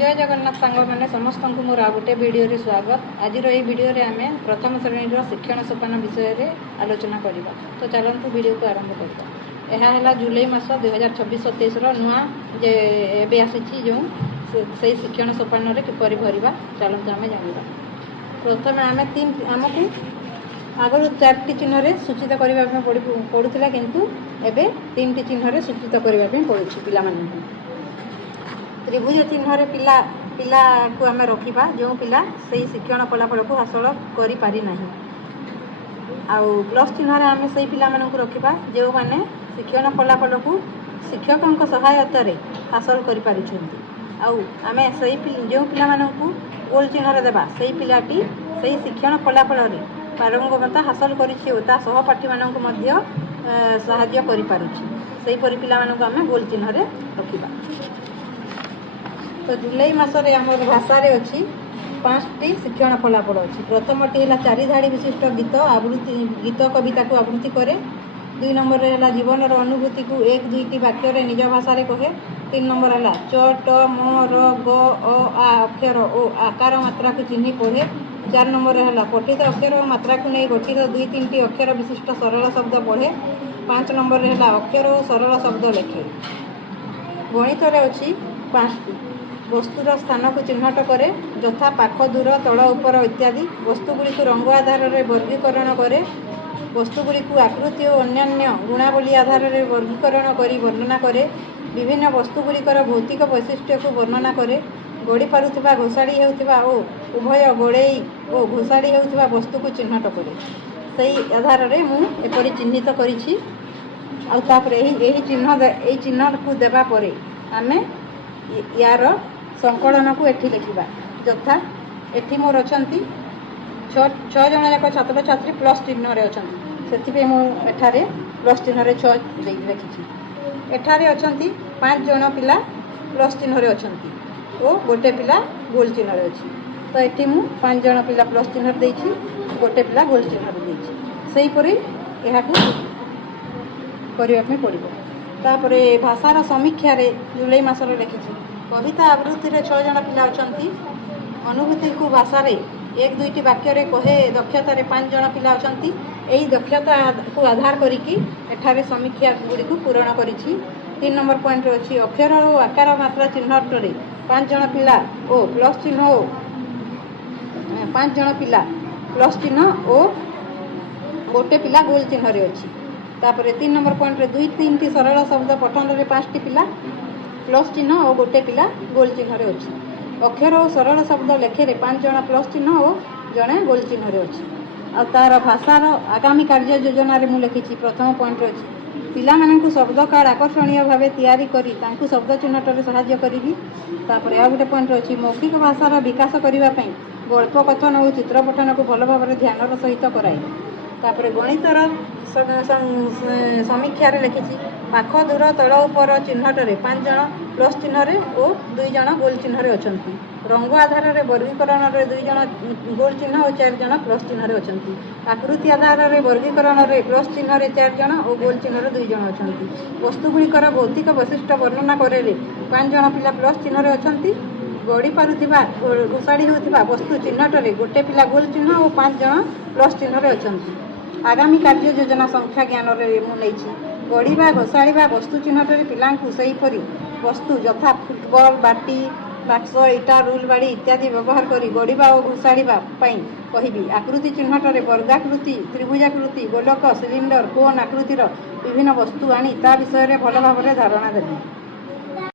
जय जगन्नाथ सांग मैंने समस्त को मोर आ गोटे वीडियो स्वागत। आज वीडियो आम प्रथम श्रेणी शिक्षण सोपान विषय में आलोचना करवा। तो चलतु वीडियो को आरंभ करवा। यह है जुलाई मास 2026-27 नुआ जे आसी जो से शिक्षण सोपान किपर भरवा चलतु आम जाना। प्रथम आम आमको आगु 4टी चिन्ह सूचित करने पड़ूला किंतु एवं 3टी चिन्ह सूचित करने पड़ू पिला। त्रिभुज चिन्ह पिला पिला को आम रखा जो पिला से शिक्षण फलाफल को हासिल कर पारि ना। आउ प्लस चिन्ह आम से पिला रखा जो मैंने शिक्षण फलाफल को शिक्षकों सहायता हासिल कर आम से जो पिला गोल चिन्ह देवा से पिलाटी से शिक्षण फलाफल पारंगमता हासिल कर सहपाठी मानक साहाय्य कर पिला आम गोल चिन्ह रखा। तो जुलाई मासरे आमर भाषा अच्छी 5टी शिक्षण फलाफल अच्छी। प्रथमटी है 4 धाड़ी विशिष्ट गीत आवृत्ति गीत कविता को आवृत्ति करे। 2 नंबर है जीवन अनुभूति को 1-2टी वाक्य निज भाषा कहे। 3 नंबर है च ट म र ग अ आ अक्षर और आकार मात्रा को चिन्ह पढ़े। 4 नंबर है पठित अक्षर और मात्रा को नहीं गठित 2-3टी अक्षर विशिष्ट सरल शब्द पढ़े। 5 नंबर है अक्षर और सरल शब्द लिखे। गणित अच्छी 5टी वस्तुर स्थान को चिन्हट करे यथा पाख दूर तल उपर इत्यादि। वस्तुगुड़ी को रंग आधार में वर्गीकरण करे। वस्तुगुड़ी को आकृति और अन्यान्य गुणावली आधार में वर्गीकरण कर वर्णना करे। विभिन्न वस्तुगुड़िकर भौतिक वैशिष्ट्य को वर्णना करे। गड़ी पारुथिबा घोषाड़ी हेउथिबा और उभय गोड़ेई और घोषाड़ी हेउथिबा वस्तु को चिन्हट करे। सही आधार में मुझे एपरी चिन्हित करिछि। यही चिन्ह को देवा परे आमे यार संकलन को एठी लिखा यथा एठी मोर अच्छा 6 जन जाक छात्र छात्री प्लस चिन्ह अच्छा से मुझे प्लस चिन्ह 6 लिखी। एठारे अच्छा 5 जन पिला प्लस चिन्ह अच्छा और गोटे पिला गोल चिन्ह अच्छी। तो ये मु 5 जन पिला प्लस चिन्ह देछि गोटे पिला गोल चिन्ह देछि। सेहीपरि यह करने पड़ो। तापर भाषार समीक्षा जुलाई मासर लिखी कविता आवृत्ति 6 जन पिला अच्छा। अनुभूति को भाषा 1-2टी वाक्य कहे दक्षता 5 जन पिला अच्छा। यही दक्षता को आधार करिकी एठारे समीक्षा गुड़ी को पूरण करिछि। 3 नंबर पॉइंट अच्छी अक्षर और आकार मात्रा चिन्हट 5 जन पिला और प्लस चिन्ह 5 जन पिला प्लस चिन्ह और गोटे पिला गोल चिन्ह अच्छी। तापर 3 नंबर पॉइंट 2-3टी सरल शब्द पठन 5टी पिला प्लस चिन्ह और गोटे पिला गोल चिन्ह अच्छी। अक्षर और सरल शब्द लेखे 5 जन प्लस चिन्ह और जड़े गोल चिन्ह अच्छी। आ तार भाषार आगामी कार्य योजना रे मुझे लिखी प्रथम पॉइंट अच्छी पिला मानू शब्द कार्ड आकर्षणीय भाव तैयारी करी तांकु शब्द चिन्हट साहाय्य करी। तापर आ गोटे पॉइंट अच्छी मौखिक भाषार विकास करने गल्प कथन और चित्र पठन को भल भाव ध्यान सहित कराए। तापर गणितर समीक्षा लिखी पाख दूर तल उपर चिन्हट 5 जन प्लस चिन्ह और 2 जन गोल चिन्ह अच्छा। रंग आधार में वर्गीकरण 2 जन गोल चिन्ह और 4 जन प्लस चिन्ह अच्छा। आकृति आधार में वर्गीकरण प्लस चिन्ह 4 जन और गोल चिन्ह 2 जन अच्छा। वस्तुगुड़िकर भौतिक वैशिष्ट्य वर्णना करे 5 जन पिला प्लस चिन्ह अच्छा। गड़ी पारुथिबा घोषाड़ी होउथिबा वस्तु चिन्हट गोटे पिला गोल चिन्ह और 5 जन प्लस चिन्ह अच्छा। आगामी कार्य योजना संख्या ज्ञान मुझे गढ़ा घोषाड़ा वस्तु चिन्हट पिला सेहीपरि वस्तु यथा फुटबॉल बाटी बाक्स इटा रूल बाड़ी इत्यादि व्यवहार कर गढ़ा और घोषाड़ा कहबी। आकृति चिन्हट वर्गाकृति त्रिभुजाकृति गोलक सिलिंडर कोन आकृतिर विभिन्न वस्तु आनी ता विषय भल भाव धारणा देवी।